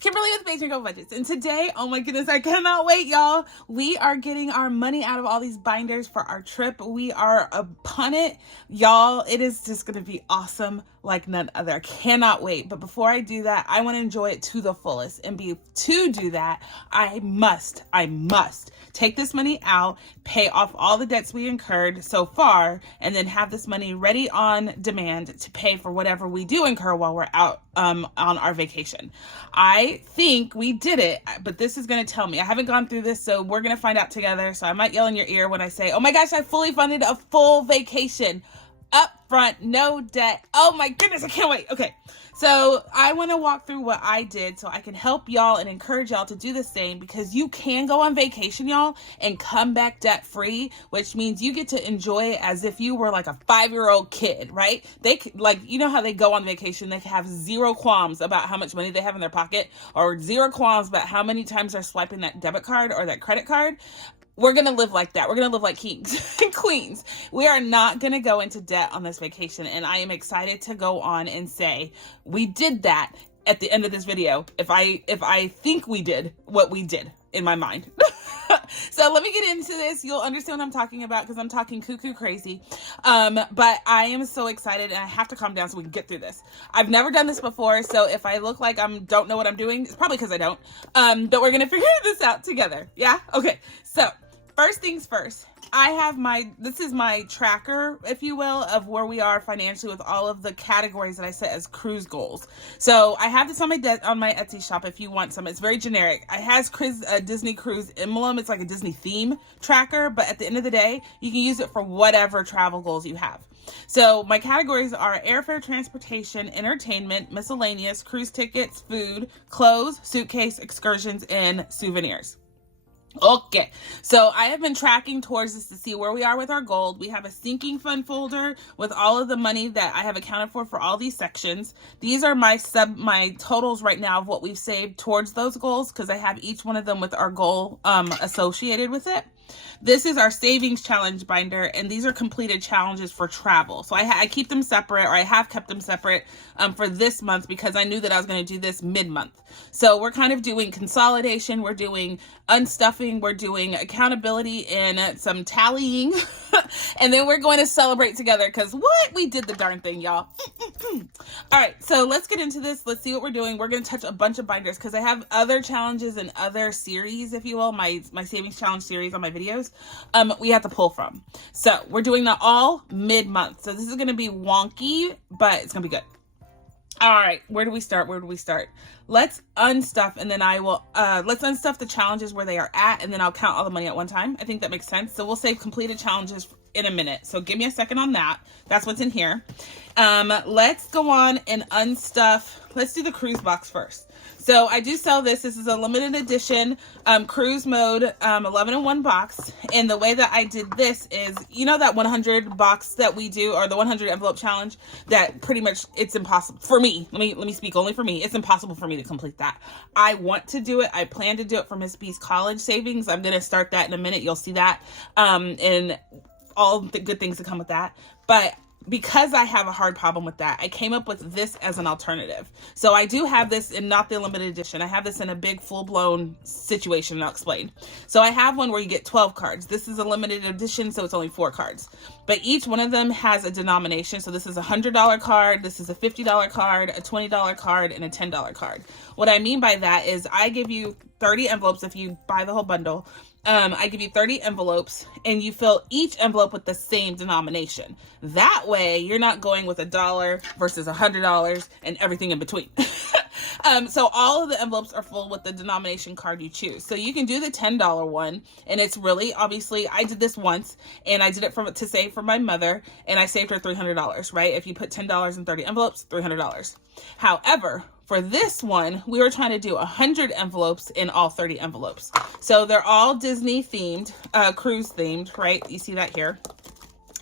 Kimberly with COMPLETE, and today, oh my goodness, I cannot wait, y'all. We are getting our money out of all these binders for our trip. We are upon it, y'all. It is just going to be awesome like none other. I cannot wait. But before I do that, I want to enjoy it to the fullest. And to do that, I must take this money out, pay off all the debts we incurred so far, and then have this money ready on demand to pay for whatever we do incur while we're out on our vacation. I think we did it, but this is going to tell me. I haven't gone through this, so we're going to find out together. So I might yell in your ear when I say, oh my gosh, I fully funded a full vacation. Up front, no debt. Oh my goodness, I can't wait. Okay, so I want to walk through what I did so I can help y'all and encourage y'all to do the same, because you can go on vacation, y'all, and come back debt free, which means you get to enjoy it as if you were like a 5-year-old kid, right? They like, you know how they go on vacation, they have zero qualms about how much money they have in their pocket, or zero qualms about how many times they're swiping that debit card or that credit card. We're going to live like that. We're going to live like kings and queens. We are not going to go into debt on this vacation. And I am excited to go on and say we did that at the end of this video. If I think we did what we did in my mind. So let me get into this. You'll understand what I'm talking about because I'm talking cuckoo crazy. But I am so excited and I have to calm down so we can get through this. I've never done this before. So if I look like don't know what I'm doing, it's probably because I don't. But we're going to figure this out together. Yeah. Okay. So first things first, this is my tracker, if you will, of where we are financially with all of the categories that I set as cruise goals. So I have this on my Etsy shop if you want some. It's very generic. It has a Disney cruise emblem. It's like a Disney theme tracker, but at the end of the day, you can use it for whatever travel goals you have. So my categories are airfare, transportation, entertainment, miscellaneous, cruise tickets, food, clothes, suitcase, excursions, and souvenirs. Okay, so I have been tracking towards this to see where we are with our goal. We have a sinking fund folder with all of the money that I have accounted for all these sections. These are my totals right now of what we've saved towards those goals, because I have each one of them with our goal associated with it. This is our savings challenge binder, and these are completed challenges for travel. So I keep them separate, or I have kept them separate for this month because I knew that I was going to do this mid-month. So we're kind of doing consolidation, we're doing unstuffing, we're doing accountability and some tallying, and then we're going to celebrate together because what? We did the darn thing, y'all. All right, so let's get into this. Let's see what we're doing. We're going to touch a bunch of binders because I have other challenges and other series, if you will, my savings challenge series on my videos. We have to pull from. So we're doing that all mid-month. So this is going to be wonky, but it's going to be good. All right, where do we start? Let's unstuff, and then let's unstuff the challenges where they are at, and then I'll count all the money at one time. I think that makes sense. So we'll save completed challenges in a minute. So give me a second on that. That's what's in here. Let's go on and unstuff. Let's do the cruise box first. So I do sell this. This is a limited edition cruise mode 11-in-1 box. And the way that I did this is, you know that 100 box that we do, or the 100 envelope challenge, that pretty much it's impossible for me. Let me speak only for me. It's impossible for me to complete that. I want to do it. I plan to do it for Miss B's college savings. I'm going to start that in a minute. You'll see that. And all the good things that come with that. But because I have a hard problem with that, I came up with this as an alternative. So I do have this in not the limited edition. I have this in a big full-blown situation, and I'll explain. So I have one where you get 12 cards. This is a limited edition, so it's only 4 cards. But each one of them has a denomination. So this is a $100 card, this is a $50 card, a $20 card, and a $10 card. What I mean by that is I give you 30 envelopes if you buy the whole bundle. I give you 30 envelopes, and you fill each envelope with the same denomination. That way, you're not going with $1 versus $100 and everything in between. So all of the envelopes are full with the denomination card you choose. So you can do the $10 one, and it's really, obviously, I did this once, and I did it to save for my mother, and I saved her $300, right? If you put $10 in 30 envelopes, $300. However, for this one, we were trying to do 100 envelopes in all 30 envelopes. So they're all Disney themed, cruise themed, right? You see that here.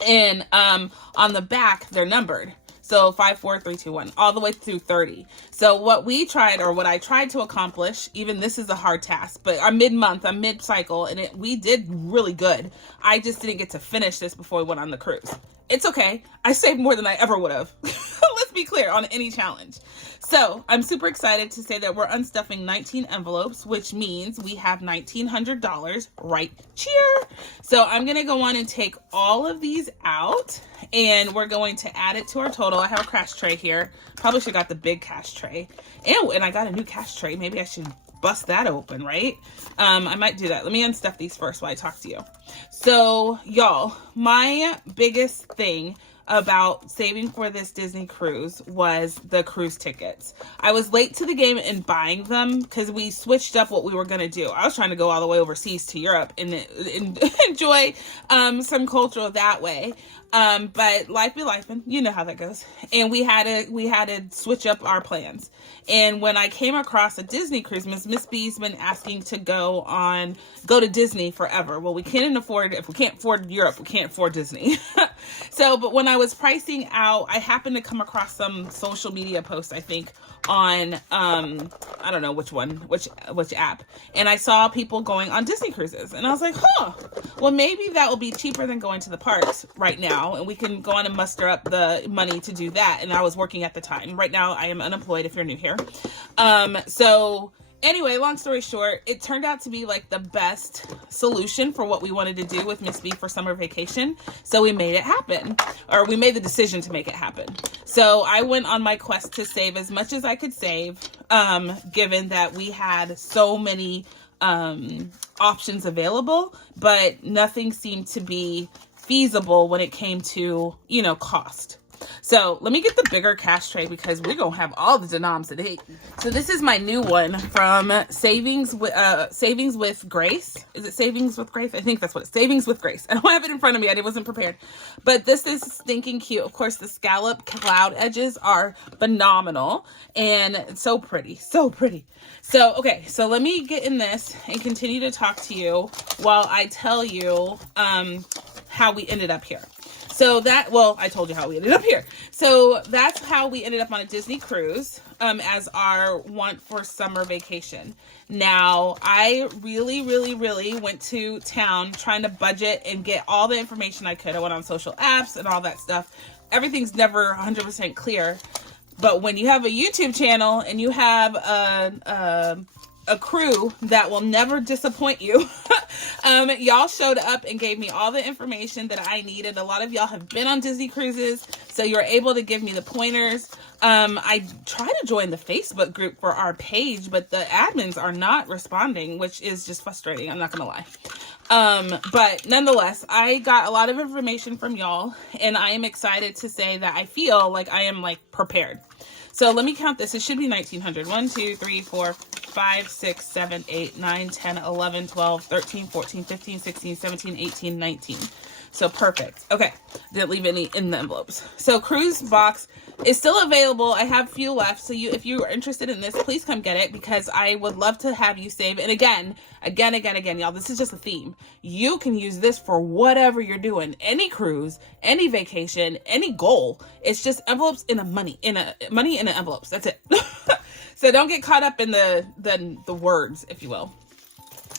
And on the back, they're numbered. So 5, 4, 3, 2, 1, all the way through 30. So what I tried to accomplish, even this is a hard task, but I'm mid-month, I'm mid-cycle, and we did really good. I just didn't get to finish this before we went on the cruise. It's okay. I saved more than I ever would have. Let's be clear on any challenge. So I'm super excited to say that we're unstuffing 19 envelopes, which means we have $1,900 right here. So I'm going to go on and take all of these out, and we're going to add it to our total. I have a cash tray here. Probably should have got the big cash tray. And I got a new cash tray. Maybe I should bust that open, right? I might do that. Let me unstuff these first while I talk to you. So y'all, my biggest thing about saving for this Disney cruise was the cruise tickets. I was late to the game in buying them because we switched up what we were going to do. I was trying to go all the way overseas to Europe and enjoy some culture that way. But life be life, and you know how that goes. And we had to switch up our plans. And when I came across a Disney cruise, Miss B's been asking to go to Disney forever. Well, if we can't afford Europe, we can't afford Disney. But when I was pricing out, I happened to come across some social media posts, I think, on I don't know which app, and I saw people going on Disney cruises, and I was like, well, maybe that will be cheaper than going to the parks right now, and we can go on and muster up the money to do that. And I was working at the time. Right now I am unemployed, if you're new here. So anyway, long story short, it turned out to be like the best solution for what we wanted to do with Miss B for summer vacation. So we made it happen, or we made the decision to make it happen. So I went on my quest to save as much as I could save, given that we had so many options available, but nothing seemed to be feasible when it came to, cost. So let me get the bigger cash tray because we're going to have all the denoms today. So this is my new one from Savings with Grace. Is it Savings with Grace? I think that's what it's Savings with Grace. I don't have it in front of me. I wasn't prepared. But this is stinking cute. Of course, the scallop cloud edges are phenomenal and so pretty. So pretty. So, okay. So let me get in this and continue to talk to you while I tell you how we ended up here. So I told you how we ended up here. So that's how we ended up on a Disney cruise as our want for summer vacation. Now, I really, really, really went to town trying to budget and get all the information I could. I went on social apps and all that stuff. Everything's never 100% clear. But when you have a YouTube channel and you have a crew that will never disappoint you, y'all showed up and gave me all the information that I needed. A lot of y'all have been on Disney cruises, so you're able to give me the pointers. I tried to join the Facebook group for our page, but the admins are not responding, which is just frustrating. I'm not gonna lie. But nonetheless, I got a lot of information from y'all, and I am excited to say that I feel like I am prepared. So let me count this. It should be 1,900. 1, 2, 3, 4, 5, 6, 7, 8, 9, 10, 11, 12, 13, 14, 15, 16, 17, 18, 19. So perfect. Okay. Didn't leave any in the envelopes. So cruise box is still available. I have a few left. So if you are interested in this, please come get it because I would love to have you save. And again, y'all, this is just a theme. You can use this for whatever you're doing. Any cruise, any vacation, any goal. It's just envelopes in money in envelopes. That's it. So don't get caught up in the words, if you will.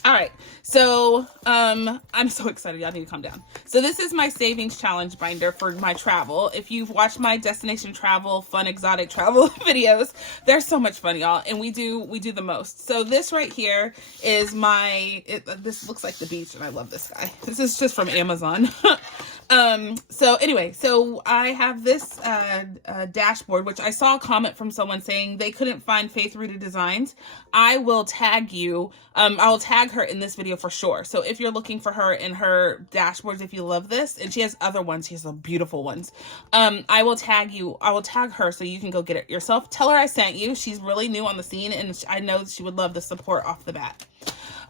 All right. So, I'm so excited. Y'all need to calm down. So this is my savings challenge binder for my travel. If you've watched my destination travel, fun, exotic travel videos, they're so much fun, y'all. And we do the most. So this right here is this looks like the beach and I love this guy. This is just from Amazon. So anyway, so I have this, dashboard, which I saw a comment from someone saying they couldn't find Faith Rooted Designs. I will tag you. I will tag her in this video for sure. So if you're looking for her in her dashboards, if you love this, and she has other ones, she has some beautiful ones. I will tag her so you can go get it yourself. Tell her I sent you. She's really new on the scene and I know she would love the support off the bat.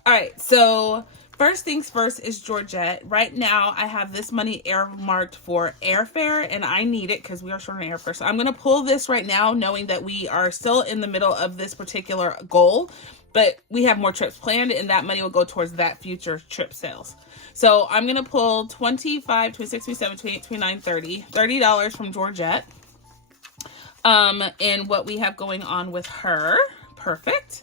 All right. So first things first is Georgette. Right now, I have this money earmarked for airfare, and I need it because we are short on airfare. So I'm going to pull this right now, knowing that we are still in the middle of this particular goal, but we have more trips planned, and that money will go towards that future trip sales. So I'm going to pull 25, 26, 27, 28, 29, 30. $30 from Georgette. And what we have going on with her. Perfect.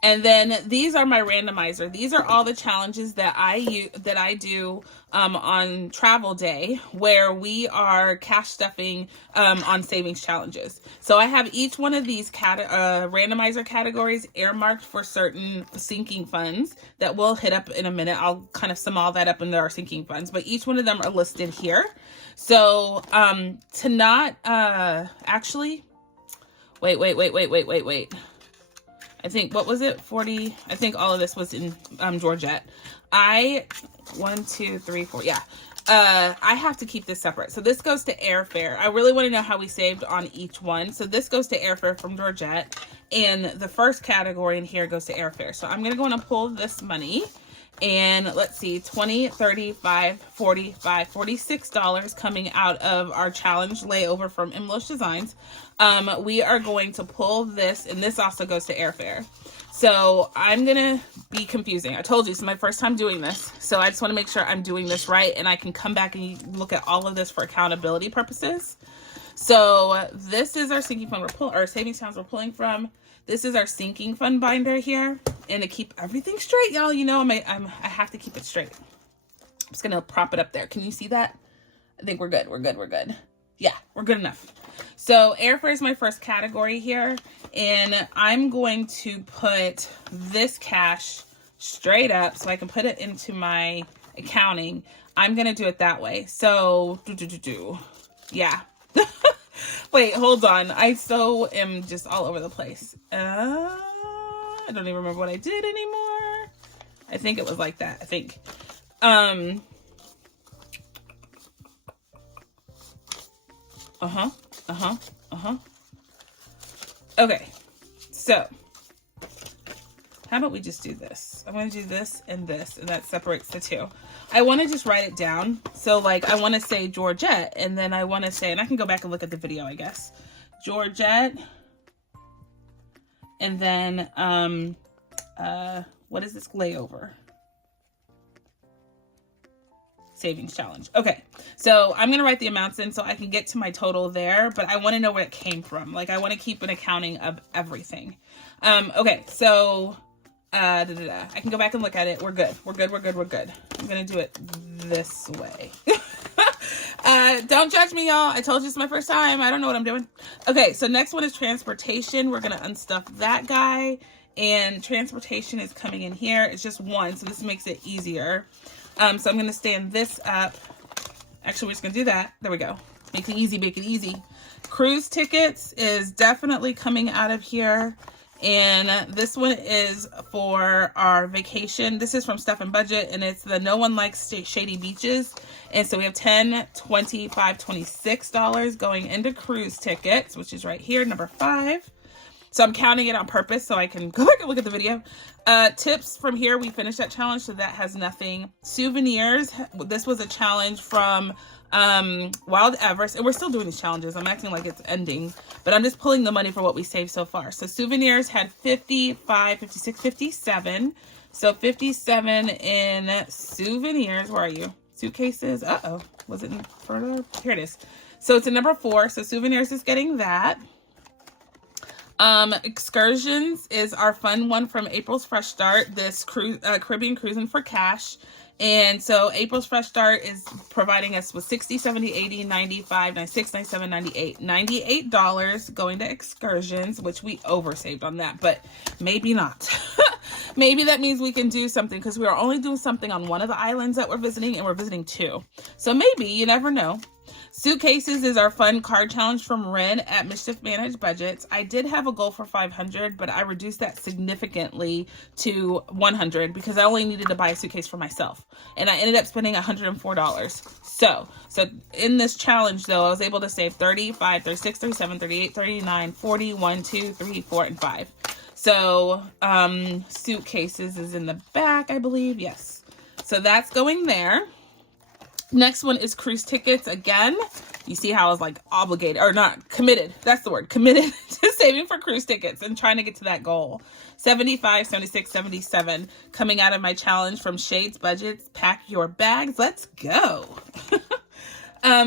And then these are my randomizer. These are all the challenges that I do on travel day, where we are cash stuffing on savings challenges. So I have each one of these randomizer categories earmarked for certain sinking funds that we'll hit up in a minute. I'll kind of sum all that up into our sinking funds, but each one of them are listed here. So to not actually, wait. I think, what was it? 40. I think all of this was in Georgette. 1, 2, 3, 4. Yeah. I have to keep this separate. So this goes to airfare. I really want to know how we saved on each one. So this goes to airfare from Georgette. And the first category in here goes to airfare. So I'm going to go and pull this money. And let's see, $20, $35, $45, $46 coming out of our challenge layover from Imlosh Designs. We are going to pull this, and this also goes to airfare. So I'm going to be confusing. I told you, it's my first time doing this. So I just want to make sure I'm doing this right, and I can come back and look at all of this for accountability purposes. So this is our sinking fund our savings accounts we're pulling from. This is our sinking fund binder here. And to keep everything straight, y'all, you know, I have to keep it straight. I'm just going to prop it up there. Can you see that? I think we're good. We're good. Yeah, we're good enough. So airfare is my first category here. And I'm going to put this cash straight up so I can put it into my accounting. I'm going to do it that way. So, yeah. Wait, hold on. I so am just all over the place. I don't even remember what I did anymore. I think it was like that. I think. Okay. So, how about we just do this? I'm going to do this, and that separates the two. I want to just write it down. So, like, I want to say Georgette, and then I want to say, and I can go back and look at the video, I guess. Georgette. And then, what is this layover? Savings challenge. Okay, so I'm going to write the amounts in so I can get to my total there, but I want to know where it came from. Like, I want to keep an accounting of everything. Okay, so, I can go back and look at it. We're good. I'm going to do it this way. Don't judge me, y'all. I told you it's my first time. I don't know what I'm doing. Okay, so next one is transportation. We're going to unstuff that guy. And transportation is coming in here. It's just one, so this makes it easier. So I'm going to stand this up. Actually, we're just going to do that. There we go. Make it easy. Cruise tickets is definitely coming out of here. And this one is for our vacation. This is from Stuff and Budget, and it's the No One Likes Shady Beaches. And so we have $10, $25, $26 going into cruise tickets, which is right here, number 5. So I'm counting it on purpose so I can go back and look at the video. Tips from here, we finished that challenge, so that has nothing. Souvenirs, this was a challenge from Wild Everest, and we're still doing these challenges. I'm acting like it's ending, but I'm just pulling the money for what we saved so far. So souvenirs had 55, 56, 57. So 57 in souvenirs. Where are you? Suitcases. Was it further? Here it is. So it's a number 4. So souvenirs is getting that. Excursions is our fun one from April's Fresh Start, this Caribbean Cruising for Cash. And so April's Fresh Start is providing us with 60, 70, 80, 95, 96, 97, 98. $98 going to excursions, which we oversaved on that, but maybe not. Maybe that means we can do something, because we are only doing something on one of the islands that we're visiting, and we're visiting 2. So maybe, you never know. Suitcases is our fun card challenge from Ren at Managed Budgets. I did have a goal for 500, but I reduced that significantly to 100 because I only needed to buy a suitcase for myself. And I ended up spending $104. So in this challenge, though, I was able to save 35, 36, 37, 38, 39, 40, 1, 2, 3, 4, and 5. So suitcases is in the back, I believe. Yes. So that's going there. Next one is cruise tickets. Again, you see how I was like obligated, or not committed. That's the word, committed to saving for cruise tickets and trying to get to that goal. 75, 76, 77 coming out of my challenge from Shades Budgets. Pack your bags. Let's go.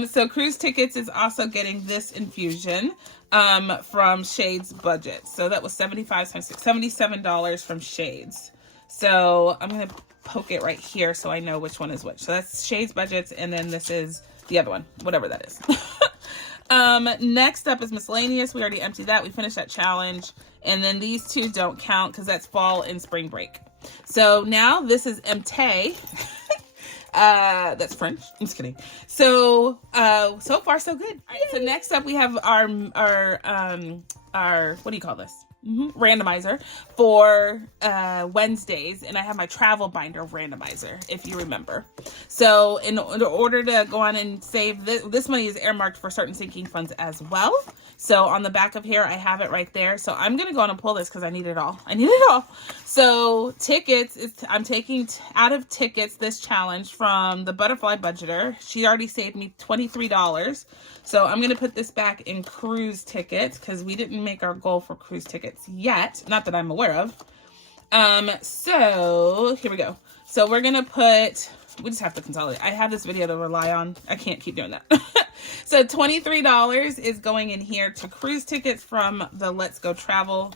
So cruise tickets is also getting this infusion from Shades Budget. So that was $77 from Shades. So I'm going to poke it right here so I know which one is which. So that's Shades Budgets, and then this is the other one, whatever that is. Next up is miscellaneous. We already emptied that. We finished that challenge. And then these two don't count because that's fall and spring break. So now this is MT. That's French. I'm just kidding. So, so far so good. All right, so next up we have our what do you call this? Randomizer for Wednesdays, and I have my travel binder randomizer, if you remember. So in order to go on and save this money is earmarked for certain sinking funds as well. So on the back of here I have it right there. So I'm gonna go on and pull this because I need it all. So tickets, I'm taking out of tickets this challenge from the Butterfly Budgeter. She already saved me $23. So I'm going to put this back in cruise tickets because we didn't make our goal for cruise tickets yet. Not that I'm aware of. So here we go. So we're going to we just have to consolidate. I have this video to rely on. I can't keep doing that. So $23 is going in here to cruise tickets from the Let's Go Travel.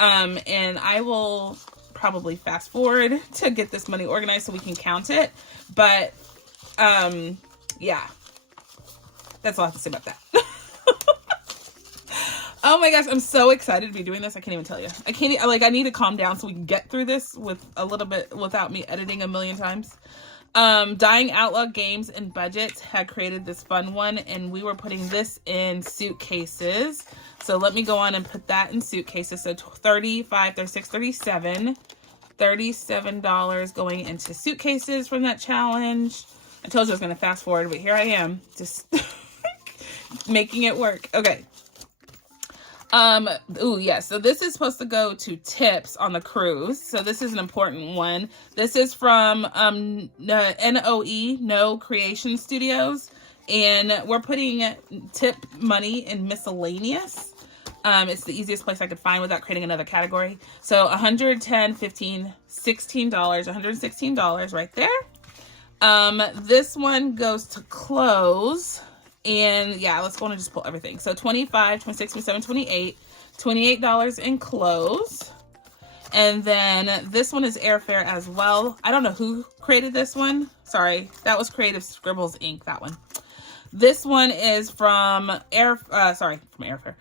And I will probably fast forward to get this money organized so we can count it. But, yeah. That's all I have to say about that. Oh my gosh, I'm so excited to be doing this. I can't even tell you. I need to calm down so we can get through this with a little bit without me editing a million times. Dying Outlaw Games and Budgets had created this fun one, and we were putting this in suitcases. So let me go on and put that in suitcases. So $35, $36, $37. $37 going into suitcases from that challenge. I told you I was going to fast forward, but here I am. Just making it work. Okay. Ooh, yeah. So this is supposed to go to tips on the cruise. So this is an important one. This is from NOE, No Creation Studios. And we're putting tip money in miscellaneous. It's the easiest place I could find without creating another category. So $110, $15, $16, $116 right there. This one goes to close. And yeah, let's go on and just pull everything. So $25, $26, $27, $28, $28 in close. And then this one is airfare as well. I don't know who created this one. Sorry, that was Creative Scribbles Inc. That one. This one is from Airfare.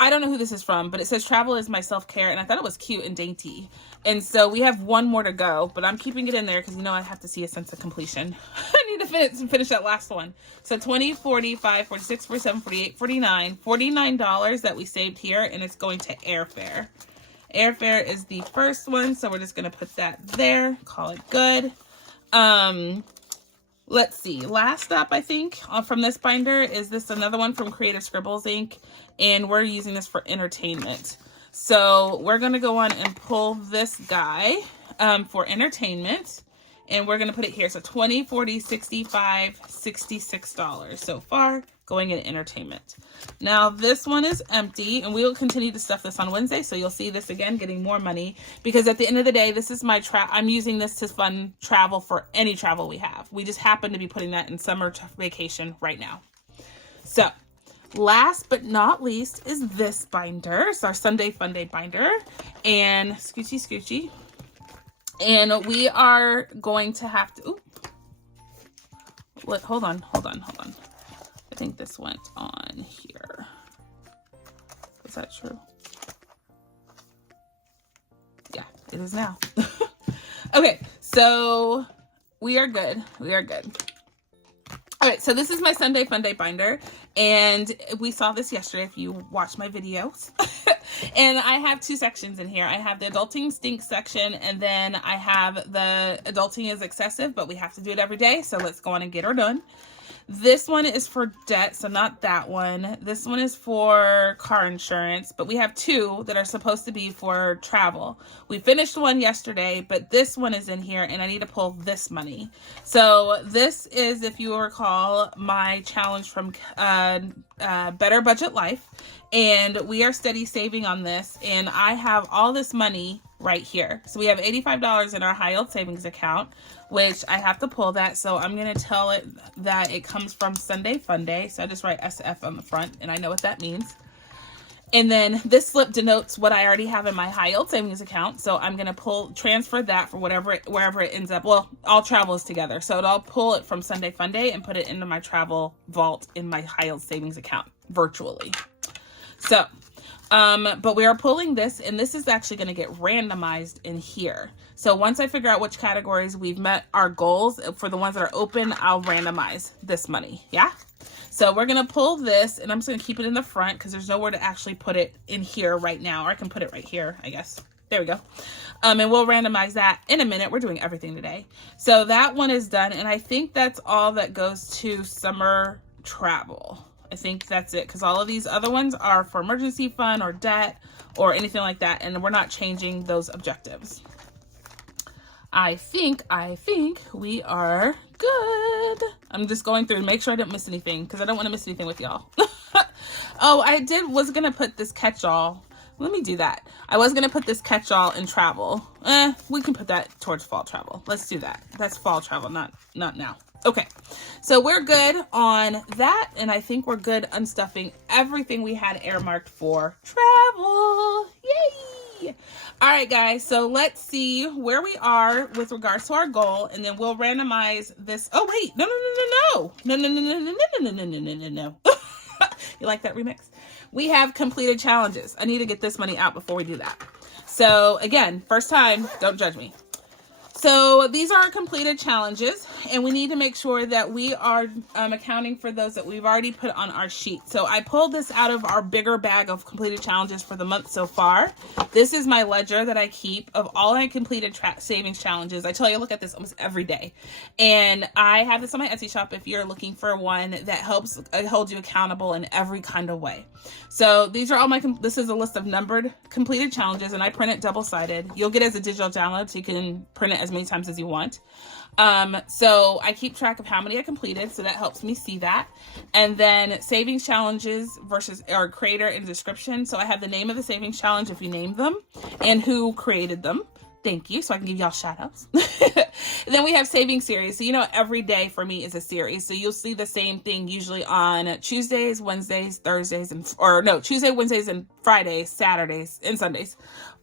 I don't know who this is from, but it says travel is my self-care, and I thought it was cute and dainty. And so we have one more to go, but I'm keeping it in there because, you know, I have to see a sense of completion. I need to finish that last one. So $20, $45, $46, $47, $48, $49, $49 that we saved here, and it's going to airfare. Airfare is the first one, so we're just going to put that there, call it good. Let's see. Last up, I think, from this binder is this another one from Creative Scribbles Inc. And we're using this for entertainment. So we're going to go on and pull this guy for entertainment. And we're going to put it here. So $20, $40, $65, $66 so far going in entertainment. Now this one is empty, and we will continue to stuff this on Wednesday. So you'll see this again getting more money, because at the end of the day, this is my I'm using this to fund travel for any travel we have. We just happen to be putting that in summer vacation right now. So last but not least is this binder. It's our Sunday Fun Day binder, and scoochy. And we are going to have to, hold on. I think this went on here. Is that true? Yeah, it is now. Okay, so we are good. All right, so this is my Sunday Fun Day binder, and we saw this yesterday if you watched my videos. And I have two sections in here. I have the adulting stinks section, and then I have the adulting is excessive, but we have to do it every day, so let's go on and get her done. This one is for debt, so not that one. This one is for car insurance, but we have two that are supposed to be for travel. We finished one yesterday, but this one is in here, and I need to pull this money. So this is, if you recall, my challenge from Better Budget Life, and we are steady saving on this, and I have all this money right here. So we have $85 in our high yield savings account, which I have to pull that. So I'm going to tell it that it comes from Sunday Fun Day. So I just write SF on the front and I know what that means. And then this slip denotes what I already have in my high yield savings account. So I'm going to transfer that for wherever it ends up. Well, all travel is together. So I'll pull it from Sunday Fun Day and put it into my travel vault in my high yield savings account virtually. So, but we are pulling this, and this is actually going to get randomized in here. So once I figure out which categories we've met our goals for the ones that are open, I'll randomize this money. Yeah. So we're going to pull this, and I'm just going to keep it in the front because there's nowhere to actually put it in here right now. Or I can put it right here, I guess. There we go. And we'll randomize that in a minute. We're doing everything today. So that one is done. And I think that's all that goes to summer travel. I think that's it, because all of these other ones are for emergency fund or debt or anything like that. And we're not changing those objectives. I think we are good. I'm just going through and make sure I didn't miss anything because I don't want to miss anything with y'all. Oh, was going to put this catch-all. Let me do that. I was going to put this catch-all in travel. We can put that towards fall travel. Let's do that. That's fall travel, not now. Okay, so we're good on that, and I think we're good unstuffing everything we had earmarked for travel. Yay! All right, guys, so let's see where we are with regards to our goal, and then we'll randomize this. Oh, wait, no. You like that remix? We have completed challenges. I need to get this money out before we do that. So, again, first time, don't judge me. So these are our completed challenges, and we need to make sure that we are accounting for those that we've already put on our sheet. So I pulled this out of our bigger bag of completed challenges for the month so far. This is my ledger that I keep of all my completed savings challenges. I tell you, I look at this almost every day. And I have this on my Etsy shop if you're looking for one that helps hold you accountable in every kind of way. So these are all this is a list of numbered completed challenges, and I print it double-sided. You'll get it as a digital download, so you can print it as many times as you want. So I keep track of how many I completed, so that helps me see that. And then savings challenges versus or creator and description. So I have the name of the savings challenge if you name them and who created them. Thank you. So I can give y'all shout outs. And then we have saving series. So, every day for me is a series. So you'll see the same thing usually on Tuesdays, Wednesdays, Thursdays, Tuesday, Wednesdays, and Fridays, Saturdays, and Sundays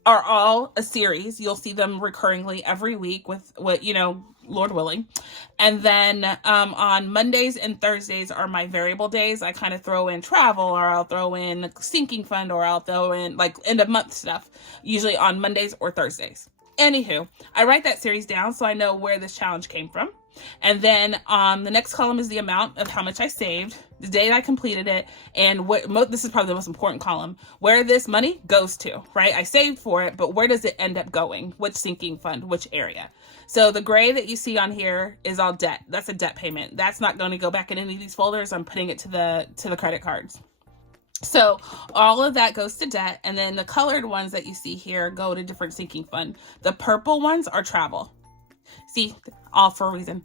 are all a series. You'll see them recurringly every week with what, Lord willing. And then on Mondays and Thursdays are my variable days. I kind of throw in travel, or I'll throw in sinking fund, or I'll throw in like end of month stuff, usually on Mondays or Thursdays. Anywho, I write that series down so I know where this challenge came from. And then the next column is the amount of how much I saved, the date I completed it, and this is probably the most important column, where this money goes to, right? I saved for it, but where does it end up going? Which sinking fund, which area? So the gray that you see on here is all debt. That's a debt payment. That's not going to go back in any of these folders. I'm putting it to the credit cards. So all of that goes to debt, and then the colored ones that you see here go to different sinking fund. The purple ones are travel. See, all for a reason.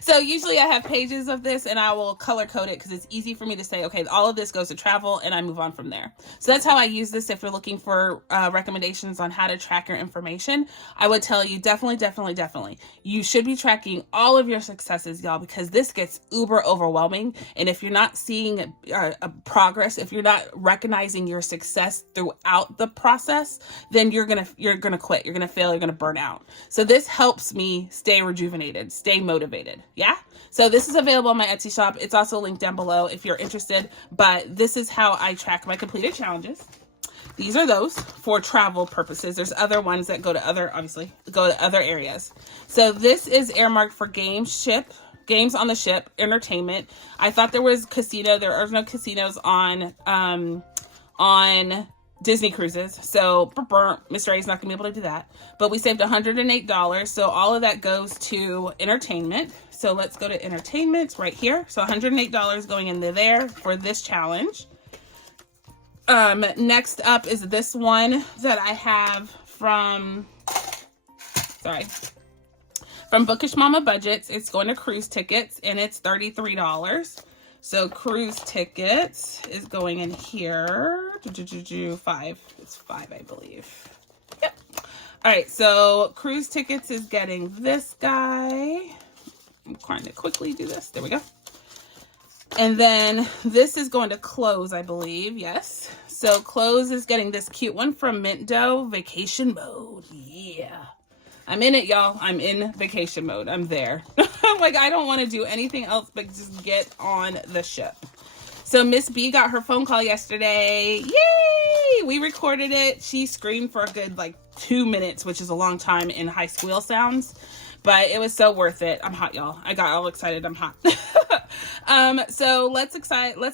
So usually I have pages of this, and I will color code it because it's easy for me to say, okay, all of this goes to travel, and I move on from there. So that's how I use this. If you're looking for recommendations on how to track your information, I would tell you definitely, you should be tracking all of your successes, y'all, because this gets uber overwhelming. And if you're not seeing progress, if you're not recognizing your success throughout the process, then you're gonna quit, you're gonna fail, you're gonna burn out. So this helps me stay rejuvenated, stay motivated. Yeah. So this is available on my Etsy shop. It's also linked down below if you're interested, but this is how I track my completed challenges. These are those for travel purposes. There's other ones that go to other areas. So this is earmarked for games on the ship, entertainment. I thought there was casino. There are no casinos on Disney cruises. So Mr. A is not gonna be able to do that, but we saved $108. So all of that goes to entertainment. So let's go to entertainment right here. So $108 going into there for this challenge. Next up is this one that I have from Bookish Mama Budgets. It's going to cruise tickets, and it's $33. So cruise tickets is going in here. 5. It's 5, I believe. Yep. All right, so cruise tickets is getting this guy. I'm trying to quickly do this. There we go. And then this is going to close, I believe. Yes. So close is getting this cute one from Mint Dough, Vacation Mode. Yeah. I'm in it, y'all. I'm in vacation mode. I'm there. Like, I don't want to do anything else but just get on the ship. So Miss B got her phone call yesterday. Yay! We recorded it. She screamed for a good, like, 2 minutes, which is a long time in high squeal sounds. But it was so worth it. I'm hot, y'all. I got all excited. I'm hot. So let's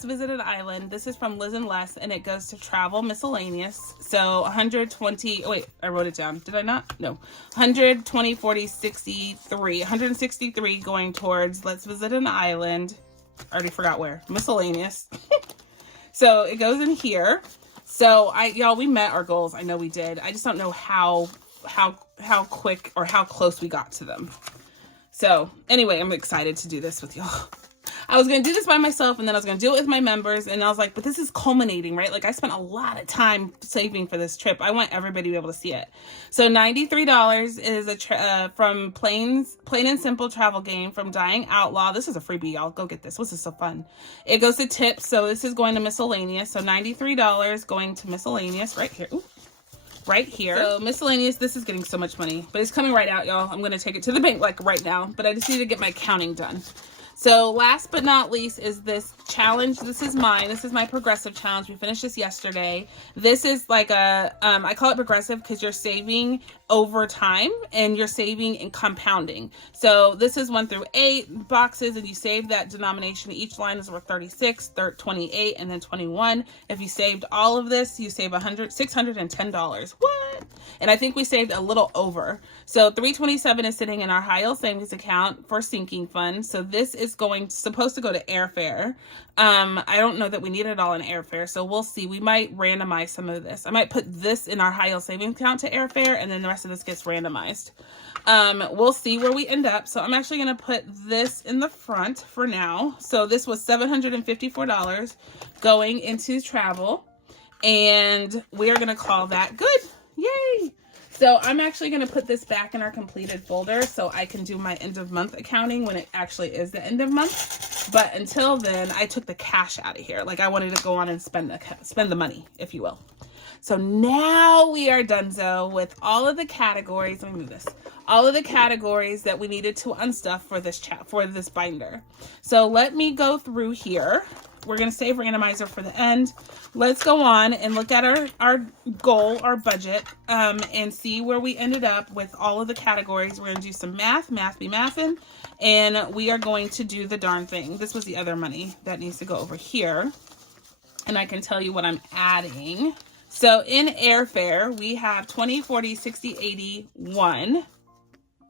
visit an island. This is from Liz and Les, and it goes to travel miscellaneous. So 120, oh wait, I wrote it down. Did I not? No. 120, 40, 63. 163 going towards let's visit an island. I already forgot where. Miscellaneous. So it goes in here. So y'all, we met our goals. I know we did. I just don't know how quick or how close we got to them. So anyway, I'm excited to do this with y'all. I was going to do this by myself, and then I was going to do it with my members, and I was like, but this is culminating, right? Like, I spent a lot of time saving for this trip. I want everybody to be able to see it. So $93 is from Plain and Simple Travel Game from Dying Outlaw. This is a freebie, y'all. Go get this. This is so fun. It goes to tips, so this is going to miscellaneous. So $93 going to miscellaneous right here. Ooh. Right here. So miscellaneous, this is getting so much money, but it's coming right out, y'all. I'm going to take it to the bank like right now, but I just need to get my counting done. So last but not least is this challenge. This is mine. This is my progressive challenge. We finished this yesterday. This is like a, I call it progressive because you're saving over time and you're saving and compounding. So this is 1 through 8 boxes, and you save that denomination. Each line is worth 36, 28, and then 21. If you saved all of this, you save $610. What? And I think we saved a little over. So $327 is sitting in our high yield savings account for sinking fund. So this is supposed to go to airfare. I don't know that we need it all in airfare, so we'll see. We might randomize some of this. I might put this in our high yield savings account to airfare, and then the rest of this gets randomized. We'll see where we end up. So I'm actually going to put this in the front for now. So this was $754 going into travel, and we are going to call that good. Yay! So I'm actually going to put this back in our completed folder so I can do my end of month accounting when it actually is the end of month. But until then, I took the cash out of here. Like, I wanted to go on and spend the money, if you will. So now we are donezo with all of the categories. Let me move this. All of the categories that we needed to unstuff for this binder. So let me go through here. We're going to save randomizer for the end. Let's go on and look at our goal, our budget, and see where we ended up with all of the categories. We're going to do some math be mathin', and we are going to do the darn thing. This was the other money that needs to go over here, and I can tell you what I'm adding. So in airfare, we have 20, 40, 60, 80, 1.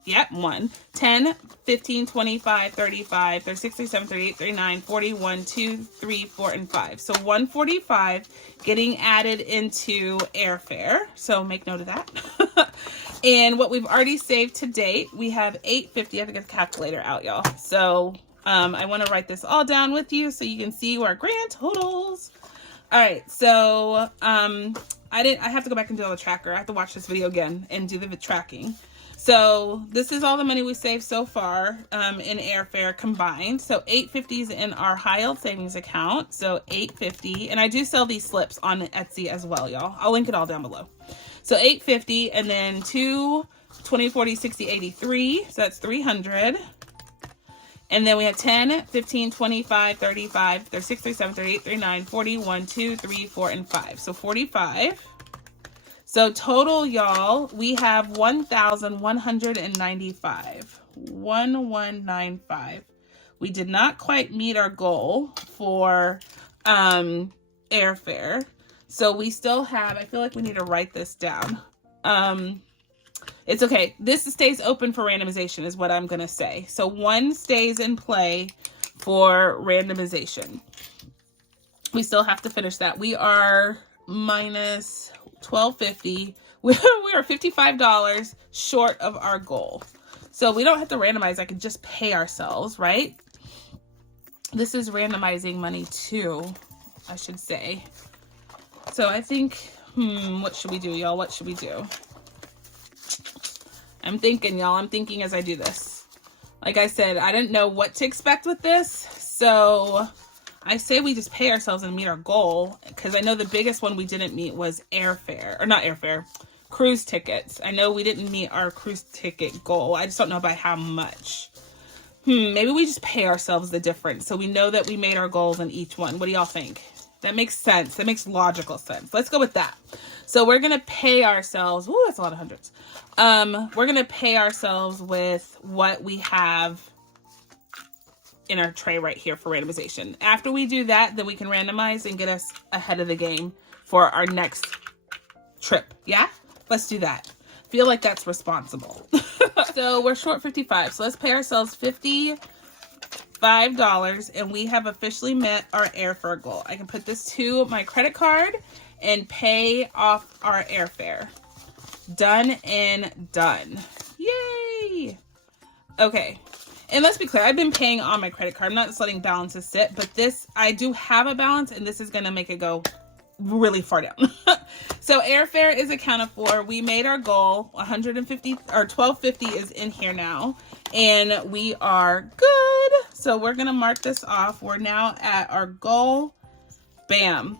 Yep, 1, 10, 15, 25, 35, 36, 37, 38, 39, 41, 2, 3, 4, and 5. So 145 getting added into airfare. So make note of that. And what we've already saved to date, we have $850. I have to get the calculator out, y'all. So I want to write this all down with you so you can see our grand totals. All right, so I have to go back and do all the tracker. I have to watch this video again and do the tracking. So this is all the money we saved so far in airfare combined. So $850 is in our high yield savings account. So $850, and I do sell these slips on Etsy as well, y'all. I'll link it all down below. So $850, and then 2, 20, 40, 60, 83. So that's $300. And then we have 10, 15, 25, 35, 36, 37, 38, 39, 40, 1, 2, 3, 4, and 5. So 45. So total, y'all, we have 1,195. 1195. We did not quite meet our goal for airfare. So we still have, I feel like we need to write this down. It's okay. This stays open for randomization is what I'm going to say. So 1 stays in play for randomization. We still have to finish that. We are minus $12.50. We are $55 short of our goal. So we don't have to randomize. I can just pay ourselves, right? This is randomizing money too, I should say. So I think, what should we do, y'all? What should we do? I'm thinking, y'all. I'm thinking as I do this. Like I said, I didn't know what to expect with this. So I say we just pay ourselves and meet our goal. Because I know the biggest one we didn't meet was airfare. Or not airfare. Cruise tickets. I know we didn't meet our cruise ticket goal. I just don't know by how much. Maybe we just pay ourselves the difference. So we know that we made our goals in each one. What do y'all think? That makes sense. That makes logical sense. Let's go with that. So we're going to pay ourselves. Ooh, that's a lot of hundreds. We're going to pay ourselves with what we have in our tray right here for randomization. After we do that, then we can randomize and get us ahead of the game for our next trip. Yeah? Let's do that. Feel like that's responsible. So we're short 55. So let's pay ourselves $55 and we have officially met our airfare goal. I can put this to my credit card and pay off our airfare. Done and done. Yay! Okay. And let's be clear, I've been paying on my credit card. I'm not just letting balances sit, but this, I do have a balance and this is going to make it go really far down. So airfare is accounted for. We made our goal. 150 or 1250 is in here now and we are good. So we're going to mark this off. We're now at our goal. Bam.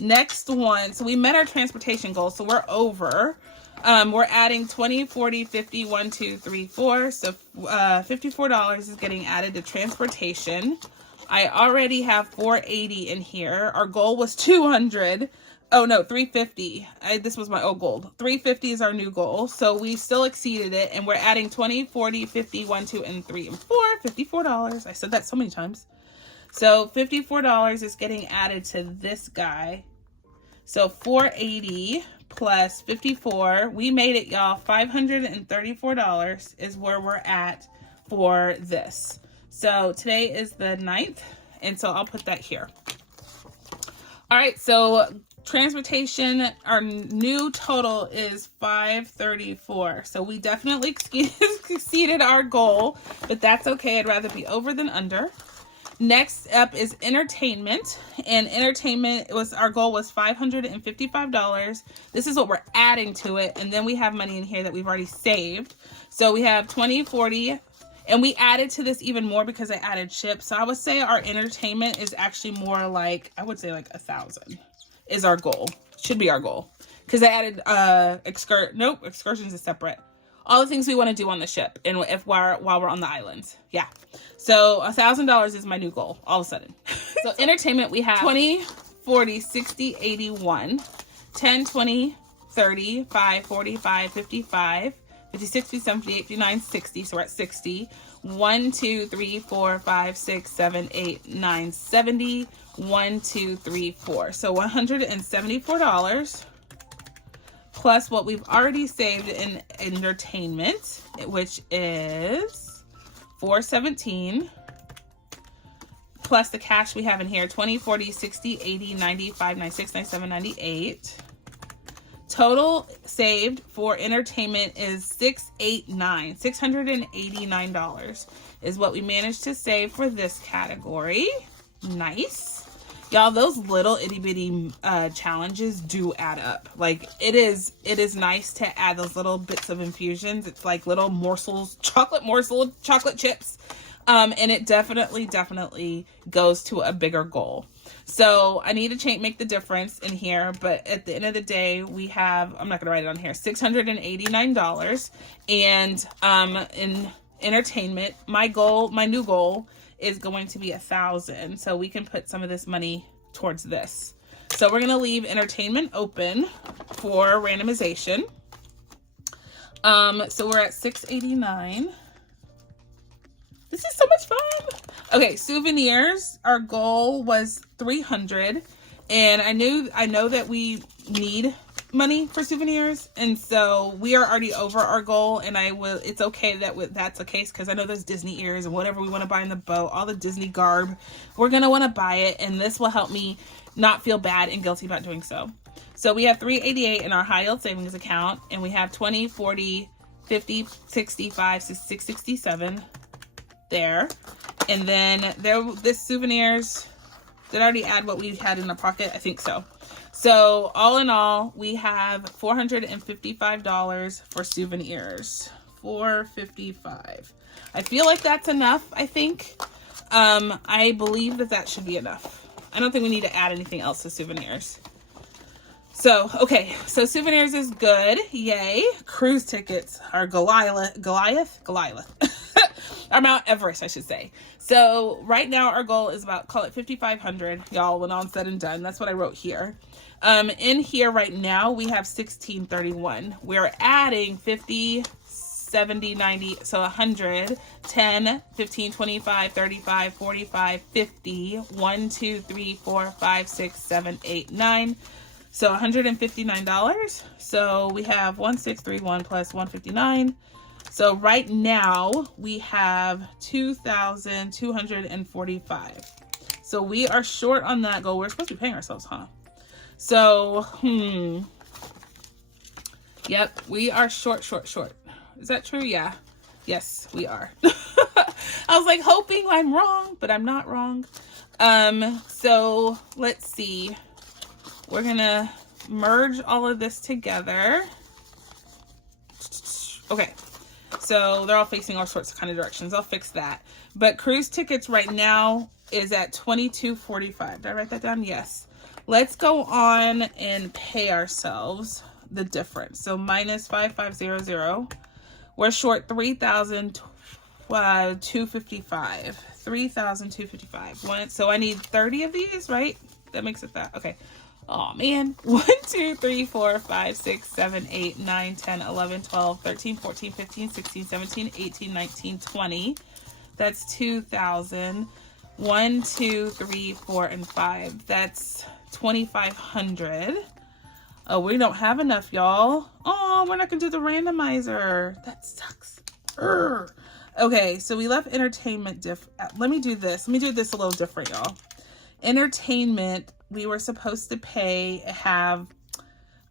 Next one. So we met our transportation goal. So we're over. We're adding 20, 40, 50, 1, 2, 3, 4. So $54 is getting added to transportation. I already have 480 in here. Our goal was 200. Oh no, 350. This was my old goal. 350 is our new goal. So we still exceeded it and we're adding 20, 40, 50, 1, 2, and 3, and 4. $54. I said that so many times. So $54 is getting added to this guy. So 480 plus 54. We made it, y'all. $534 is where we're at for this. So today is the 9th, and so I'll put that here. All right, so transportation, our new total is $534. So we definitely exceeded our goal, but that's okay. I'd rather be over than under. Next up is entertainment, and entertainment was our goal was $555. This is what we're adding to it, and then we have money in here that we've already saved. So we have 20, 40. And we added to this even more because I added chips. So I would say our entertainment is actually more like, I would say like 1,000 is our goal. Should be our goal. Because I added excursions is separate. All the things we want to do on the ship and while we're on the islands. Yeah. So $1,000 is my new goal all of a sudden. So entertainment, we have 20, 40, 60, 81, 10, 20, 30, 5, 45, 55. 56, 57, 58, 59, 60. So we're at 60. 1, 2, 3, 4, 5, 6, 7, 8, 9, 70. 1, 2, 3, 4. So $174 plus what we've already saved in entertainment, which is $417 plus the cash we have in here, 20, 40, 60, 80, 95, 96, 97, 98. Total saved for entertainment is $689 is what we managed to save for this category. Nice. Y'all, those little itty bitty challenges do add up. Like it is nice to add those little bits of infusions. It's like little morsels, chocolate chips. And it definitely goes to a bigger goal. So I need to make the difference in here, but at the end of the day, we have, I'm not going to write it on here, $689. And in entertainment, my new goal is going to be 1,000. So we can put some of this money towards this. So we're going to leave entertainment open for randomization. So we're at 689. This is so much fun. Okay, souvenirs. Our goal was 300, and I know that we need money for souvenirs, and so we are already over our goal. And it's okay that's the case because I know there's Disney ears and whatever we want to buy in the boat, all the Disney garb, we're gonna want to buy it, and this will help me not feel bad and guilty about doing so. So we have 388 in our high yield savings account, and we have 20, 40, 50, 65, 667. There, and then this souvenirs, did I already add what we had in the pocket? I think so. So all in all, we have $455 for souvenirs. $4.55. I feel like that's enough, I think. I believe that that should be enough. I don't think we need to add anything else to souvenirs. So, okay, so souvenirs is good. Yay. Cruise tickets are Goliath. Or Mount Everest, I should say. So right now our goal is about, call it 5,500, y'all, when all's said and done. That's what I wrote here. In here right now, we have 1631. We're adding 50, 70, 90, so 100, 10, 15, 25, 35, 45, 50, 1, 2, 3, 4, 5, 6, 7, 8, 9. So $159. So we have 1631 plus 159. So right now we have 2,245. So we are short on that goal. We're supposed to be paying ourselves, huh? So, yep, we are short. Is that true? Yeah. Yes, we are. I was like hoping I'm wrong, but I'm not wrong. So let's see. We're gonna merge all of this together. Okay. So they're all facing all sorts of kind of directions. I'll fix that. But cruise tickets right now is at $22.45. Did I write that down? Yes. Let's go on and pay ourselves the difference. So minus 5,500. We're short 3,255. 3,255. So I need 30 of these, right? That makes it that. Okay. Oh man. 1, 2, 3, 4, 5, 6, 7, 8, 9, 10, 11, 12, 13, 14, 15, 16, 17, 18, 19, 20. That's 2,000. 1, 2, 3, 4, and 5. That's 2,500. Oh, we don't have enough, y'all. Oh, we're not gonna do the randomizer. That sucks. Urgh. Okay, so we left entertainment Let me do this a little different, y'all. Entertainment, we were supposed to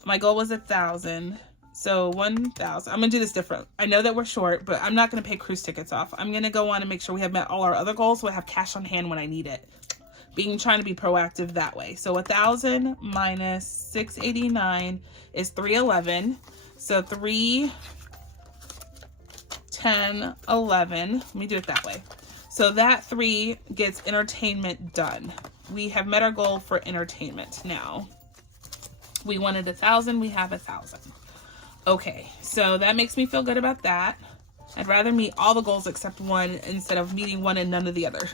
my goal was 1,000. So 1,000. I'm gonna do this different. I know that we're short, but I'm not gonna pay cruise tickets off. I'm gonna go on and make sure we have met all our other goals so I have cash on hand when I need it. Trying to be proactive that way. So 1,000 minus 689 is 311. So 3, 10, 11. Let me do it that way. So that 3 gets entertainment done. We have met our goal for entertainment now. We wanted 1,000. We have 1,000. Okay, so that makes me feel good about that. I'd rather meet all the goals except one instead of meeting one and none of the other.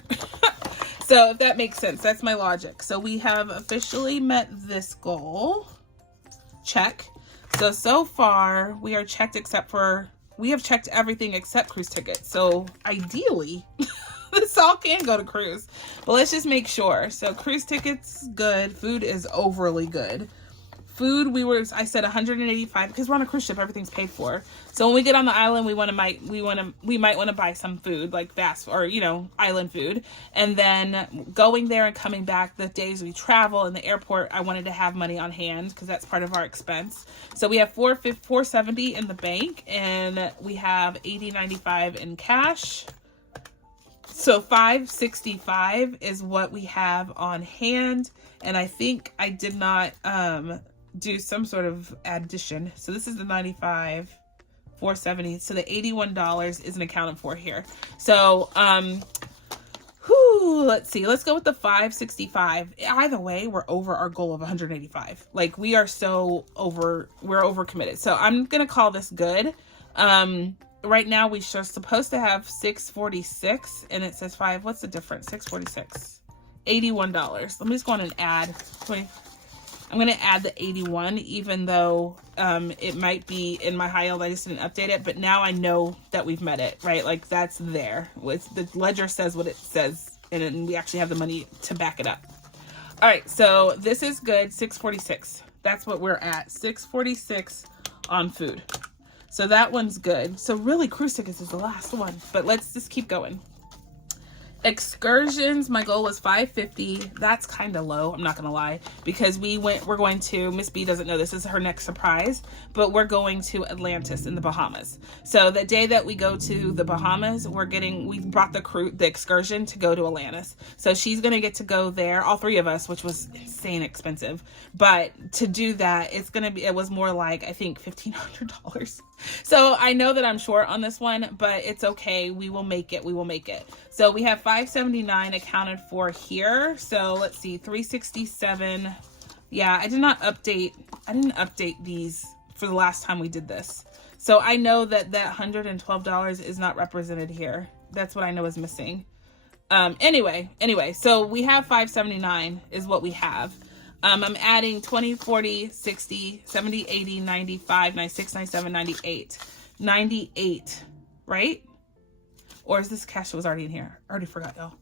So if that makes sense, that's my logic. So we have officially met this goal. Check. So far we are checked we have checked everything except cruise tickets. So ideally, this all can go to cruise. But let's just make sure. So cruise tickets, good. Food is overly good. Food, I said 185 because we're on a cruise ship, everything's paid for. So when we get on the island, we might want to buy some food like fast or, island food. And then going there and coming back the days we travel in the airport, I wanted to have money on hand because that's part of our expense. So we have $470 in the bank and we have $80.95 in cash. So $565 is what we have on hand. And I think I did not, do some sort of addition. So this is the 95, 470. So the $81 isn't accounted for here. So, let's see. Let's go with the 565. Either way, we're over our goal of 185. Like we are we're overcommitted. So I'm going to call this good. Right now we are supposed to have 646 and it says 5. What's the difference? 646, $81. Let me just go on and add 20. I'm going to add the 81, even though it might be in my high yield. I just didn't update it, but now I know that we've met it, right? Like that's there. The ledger says what it says, and we actually have the money to back it up. All right, so this is good. 646. That's what we're at. 646 on food. So that one's good. So really, cruise tickets is the last one, but let's just keep going. Excursions, my goal was $550. That's kind of low, I'm not gonna lie, because we're going to, Miss B doesn't know this is her next surprise, but we're going to Atlantis in the Bahamas. So the day that we go to the Bahamas, we brought the excursion to go to Atlantis. So she's gonna get to go there, all three of us, which was insane expensive. But to do that, it was more like, I think $1,500. So I know that I'm short on this one, but it's okay. We will make it. So we have $579 accounted for here. So let's see, $367. Yeah, I didn't update these for the last time we did this. So I know that $112 is not represented here. That's what I know is missing. Anyway, so we have $579 is what we have. I'm adding 20, 40, 60, 70, 80, 95, 96, 97, 98. 98, right? Or is this cash that was already in here? I already forgot, y'all.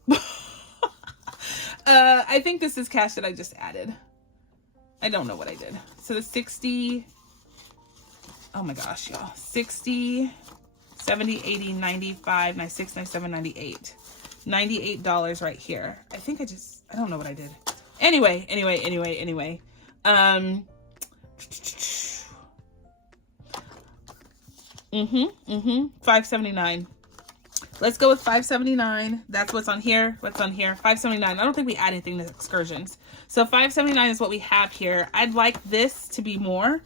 I think this is cash that I just added. I don't know what I did. So the 60, oh my gosh, y'all. 60, 70, 80, 95, 96, 97, 98. $98 right here. I don't know what I did. Anyway. 579. Let's go with 579. That's what's on here. 579. I don't think we add anything to excursions. So 579 is what we have here. I'd like this to be more.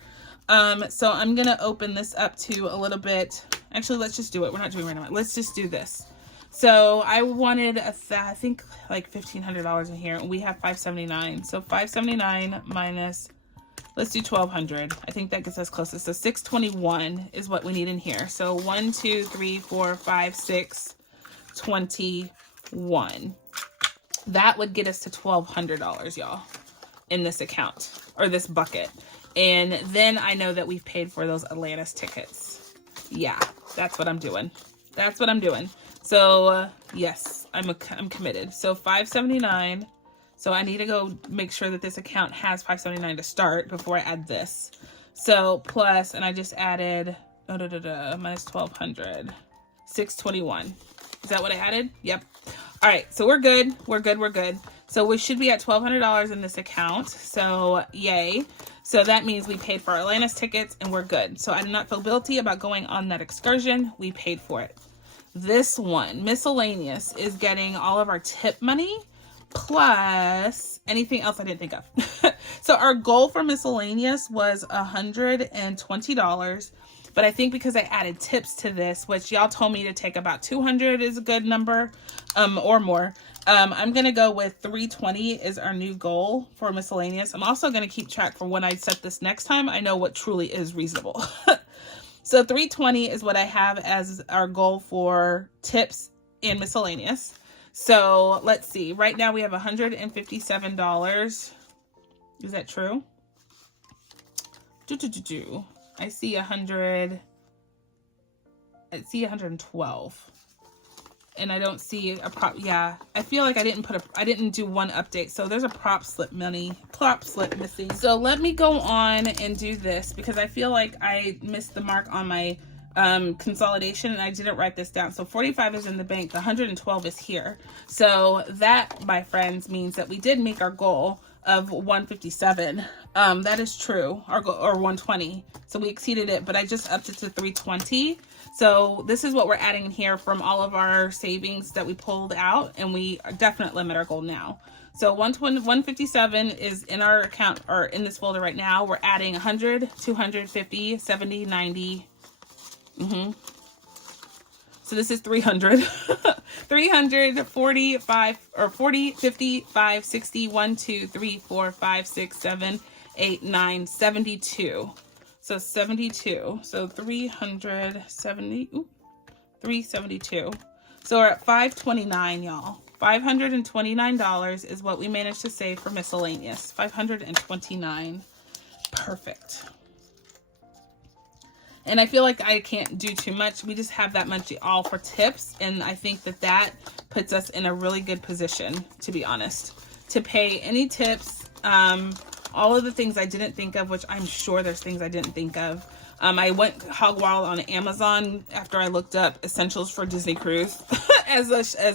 So I'm gonna open this up to a little bit. Actually, let's just do it. We're not doing it right now. Let's just do this. So I wanted, I think like $1,500 in here, and we have 579. So 579 minus, let's do 1,200. I think that gets us closest. So 621 is what we need in here. So 1, 2, 3, 4, 5, 6, 21. That would get us to $1,200, y'all, in this account or this bucket. And then I know that we've paid for those Atlantis tickets. Yeah, that's what I'm doing. So yes, I'm committed. So 579. So I need to go make sure that this account has 579 to start before I add this. So plus, and I just added minus 1,200, 621. Is that what I added? Yep. All right, so we're good. So we should be at $1,200 in this account. So yay. So that means we paid for our Atlantis tickets and we're good. So I do not feel guilty about going on that excursion. We paid for it. This one, miscellaneous, is getting all of our tip money plus anything else I didn't think of. So our goal for miscellaneous was $120. But I think because I added tips to this, which y'all told me to take about 200 is a good number, or more. I'm going to go with 320 is our new goal for miscellaneous. I'm also going to keep track for when I set this next time. I know what truly is reasonable. So 320 is what I have as our goal for tips and miscellaneous. So let's see. Right now we have $157. Is that true? I see 100. I see 112. And I don't see a prop. Yeah, I feel like I didn't do one update. So there's a prop slip missing. So let me go on and do this because I feel like I missed the mark on my consolidation and I didn't write this down. So 45 is in the bank. The 112 is here. So that, my friends, means that we did make our goal of 157. That is true. Our goal, or 120. So we exceeded it, but I just upped it to 320. So this is what we're adding in here from all of our savings that we pulled out, and we definitely met our goal now. So 157 is in our account, or in this folder right now. We're adding 100, 250, 70, 90. So this is 300. 300, 45, or 40, 50, 5, 60, 1, 2, 3, 4, 5, 6, 7, 8, 9, 72. So 72. So 370. 372. So we're at 529, y'all. $529 is what we managed to save for miscellaneous. 529. Perfect. And I feel like I can't do too much. We just have that much all for tips. And I think that that puts us in a really good position, to be honest, to pay any tips. All of the things I didn't think of, which I'm sure there's things I didn't think of. I went hog wild on Amazon after I looked up essentials for Disney Cruise as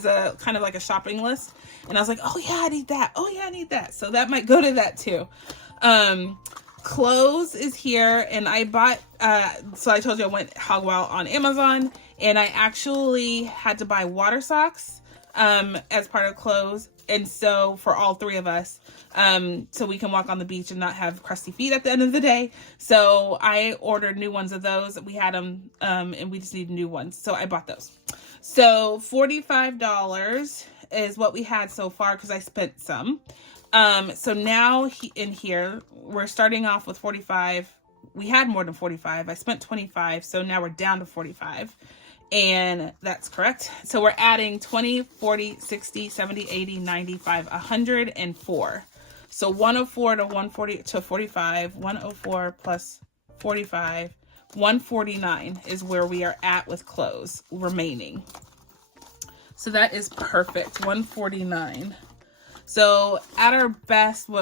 a kind of like a shopping list. And I was like, oh yeah, I need that. Oh yeah, I need that. So that might go to that too. Clothes is here, and I bought, so I told you I went hog wild on Amazon, and I actually had to buy water socks as part of clothes. And so for all three of us, so we can walk on the beach and not have crusty feet at the end of the day. So I ordered new ones of those. We had them, and we just need new ones. So I bought those. So $45 is what we had so far because I spent some. So now in here, we're starting off with 45. We had more than 45. I spent 25. So now we're down to 45. And that's correct. So we're adding 20, 40, 60, 70, 80, 95, 104. So 104 to 140 to 45, 104 plus 45, 149 is where we are at with clothes remaining. So that is perfect, 149. So at our best, so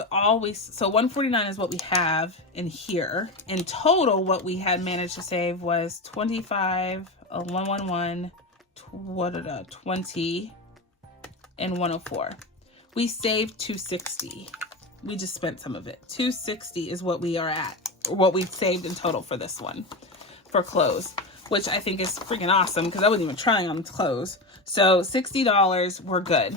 149 is what we have in here. In total, what we had managed to save was 25, 111, 20, and 104. We saved 260. We just spent some of it. 260 is what we are at, or what we've saved in total for this one, for clothes, which I think is freaking awesome because I wasn't even trying on clothes. So $60, we're good.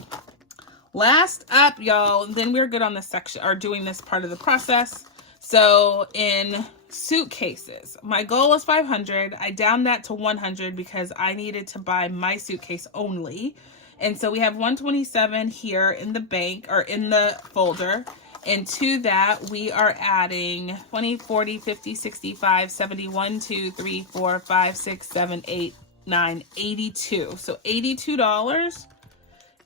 Last up, y'all, then we're good on this section, or doing this part of the process. So in suitcases, my goal was 500. I downed that to 100 because I needed to buy my suitcase only. And so we have 127 here in the bank, or in the folder. And to that, we are adding 20, 40, 50, 65, 70, 1, 2, 3, 4, 5, 6, 7, 8, 9, 82. So $82.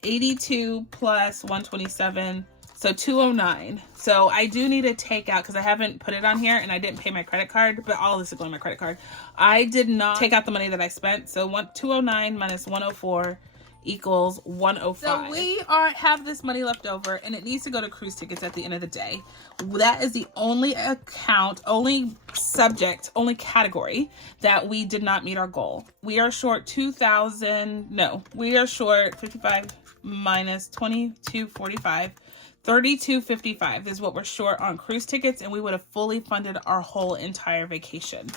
82 plus 127, so 209. So I do need to take out, because I haven't put it on here and I didn't pay my credit card, but all this is going on my credit card. I did not take out the money that I spent. So 209 minus 104 equals 105. So we have this money left over, and it needs to go to cruise tickets at the end of the day. That is the only account, only subject, only category that we did not meet our goal. We are short 2,000. No, we are short 55 minus 2245. 3255 is what we're short on cruise tickets, and we would have fully funded our whole entire vacation.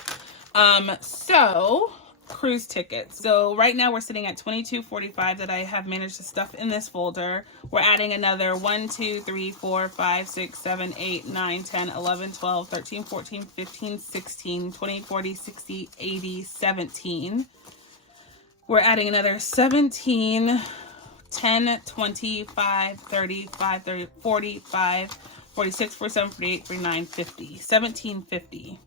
So cruise tickets. So right now we're sitting at 2245 that I have managed to stuff in this folder. We're adding another 1, 2, 3, 4, 5, 6, 7, 8, 9, 10, 11, 12, 13, 14, 15, 16, 20, 40, 60, 80, 17. We're adding another 17, 10, 25, 35, 30, 45, 46, 47, 48, 49, 50. 1750.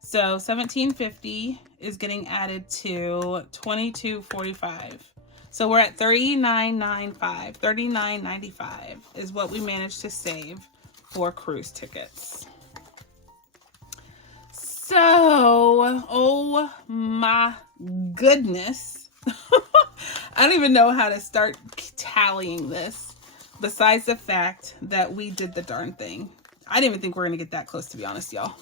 So 1750 is getting added to 2245. So we're at 39.95. 39.95 is what we managed to save for cruise tickets. So, oh my goodness. I don't even know how to start tallying this, besides the fact that we did the darn thing. I didn't even think we were going to get that close, to be honest, y'all.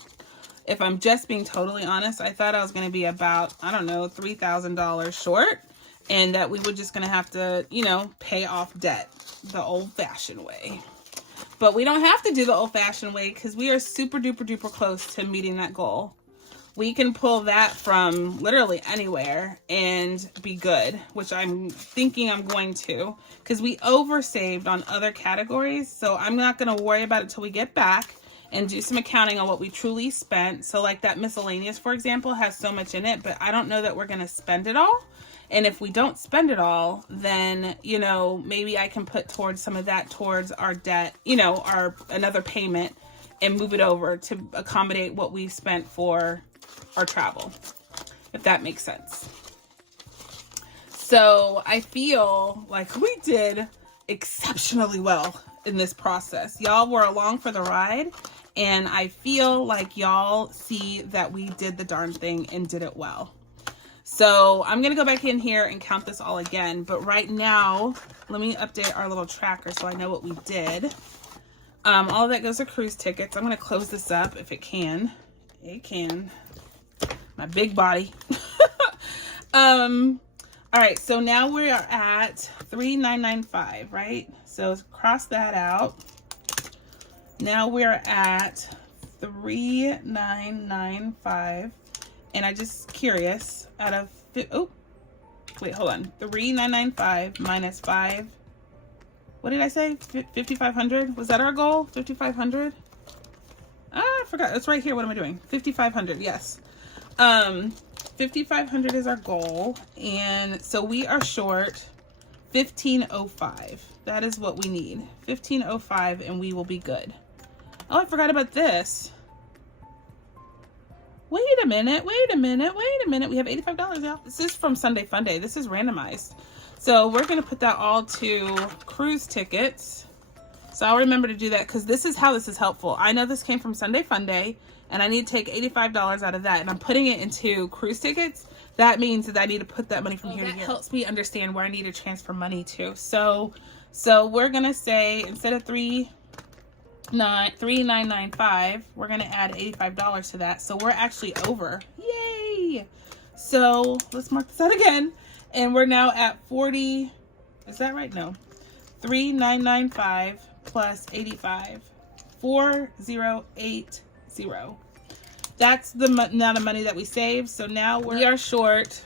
If I'm just being totally honest, I thought I was going to be about, I don't know, $3,000 short, and that we were just going to have to, you know, pay off debt the old-fashioned way. But we don't have to do the old-fashioned way, because we are super duper duper close to meeting that goal. We can pull that from literally anywhere and be good, which I'm thinking I'm going to, because we oversaved on other categories. So I'm not going to worry about it till we get back and do some accounting on what we truly spent. So like that miscellaneous, for example, has so much in it, but I don't know that we're going to spend it all. And if we don't spend it all, then, you know, maybe I can put towards some of that towards our debt, you know, another payment, and move it over to accommodate what we spent for our travel, if that makes sense. So I feel like we did exceptionally well in this process. Y'all were along for the ride, and I feel like y'all see that we did the darn thing and did it well. So I'm gonna go back in here and count this all again, but right now let me update our little tracker so I know what we did. All of that goes to cruise tickets. I'm gonna close this up if it can. It can. my big body. All right, so now we are at 3,995, right? So cross that out. Now we're at 3,995, and I just curious, out of, oh, wait, hold on. 3,995 minus 5. What did I say? 5,500? Was that our goal? 5,500? I forgot. It's right here. What am I doing? 5,500. Yes. 5,500 is our goal. And so we are short 1,505. That is what we need. 1,505 and we will be good. Oh, I forgot about this. Wait a minute. We have $85, y'all. This is from Sunday Funday. This is randomized. So we're going to put that all to cruise tickets. So I'll remember to do that because this is how this is helpful. I know this came from Sunday Funday and I need to take $85 out of that and I'm putting it into cruise tickets. That means that I need to put that money from here to here. That helps me understand where I need to transfer money to. So we're going to say instead of 3,995, we're going to add $85 to that. So we're actually over. Yay! So let's mark this out again. And we're now at 40, is that right? No. 3,995 plus 85, 4,080. That's the amount of money that we saved. So now we are short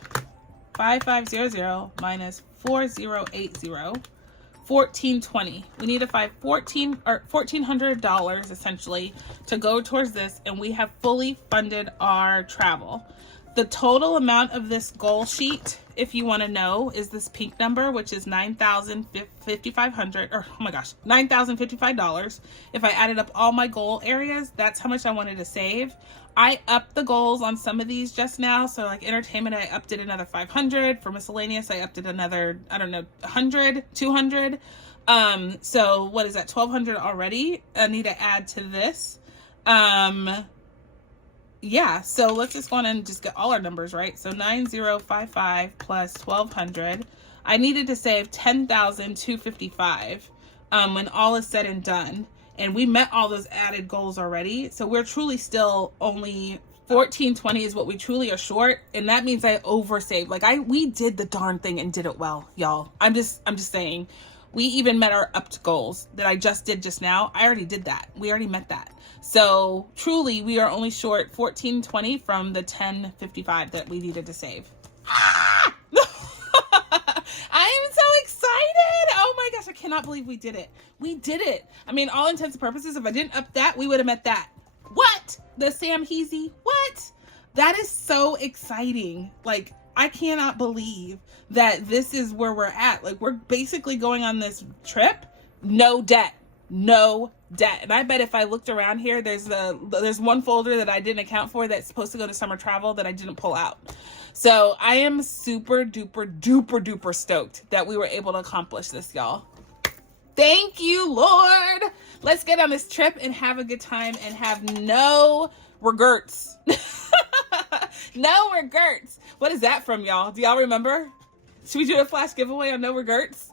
5,500 minus 4,080, 1,420. We need to find $1,400 essentially to go towards this, and we have fully funded our travel. The total amount of this goal sheet, if you want to know, is this pink number, which is $9,500, or oh my gosh, $9,055. If I added up all my goal areas, that's how much I wanted to save. I upped the goals on some of these just now. So like entertainment, I upped it another 500. For miscellaneous, I upped it another, I don't know, 100, 200. So what is that? 1,200 already. I need to add to this. Yeah, so let's just go on and just get all our numbers right. So 9,055 plus 1,200. I needed to save 10,255 when all is said and done. And we met all those added goals already. So we're truly still only 1,420 is what we truly are short. And that means I oversaved. Like we did the darn thing and did it well, y'all. I'm just saying. We even met our upped goals that I just did just now. I already did that. We already met that. So truly, we are only short 1,420 from the 1,055 that we needed to save. I am so excited. Oh my gosh, I cannot believe we did it. We did it. I mean, all intents and purposes, if I didn't up that, we would have met that. What? The Sam Heasy? What? That is so exciting. Like, I cannot believe that this is where we're at. Like, we're basically going on this trip, no debt, no debt. And I bet if I looked around here, there's one folder that I didn't account for that's supposed to go to summer travel that I didn't pull out. So I am super duper duper duper stoked that we were able to accomplish this, y'all. Thank you, Lord. Let's get on this trip and have a good time and have no regrets. No regrets. What is that from, y'all? Do y'all remember? Should we do a flash giveaway on no regrets?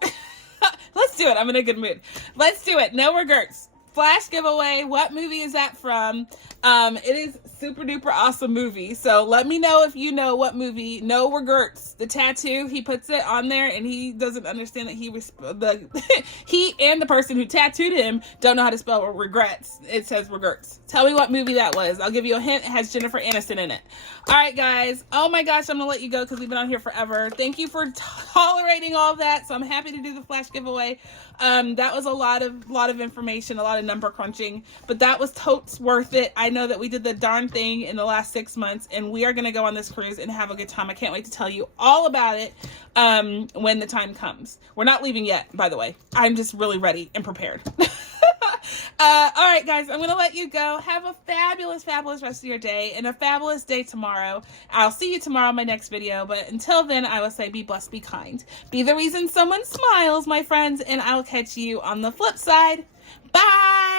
Let's do it. I'm in a good mood. Let's do it. No regrets. Flash giveaway. What movie is that from? It is super duper awesome movie. So let me know if you know what movie. No regrets. The tattoo, he puts it on there and he doesn't understand that he and the person who tattooed him don't know how to spell regrets. It says regrets. Tell me what movie that was. I'll give you a hint. It has Jennifer Aniston in it. All right, guys. Oh my gosh, I'm gonna let you go because we've been on here forever. Thank you for tolerating all of that. So I'm happy to do the flash giveaway. That was a lot of information, a lot of number crunching, but that was totes worth it. I know that we did the darn thing in the last 6 months, and we are gonna go on this cruise and have a good time. I can't wait to tell you all about it when the time comes. We're not leaving yet, by the way. I'm just really ready and prepared. All right, guys, I'm going to let you go. Have a fabulous, fabulous rest of your day and a fabulous day tomorrow. I'll see you tomorrow in my next video. But until then, I will say be blessed, be kind. Be the reason someone smiles, my friends, and I'll catch you on the flip side. Bye.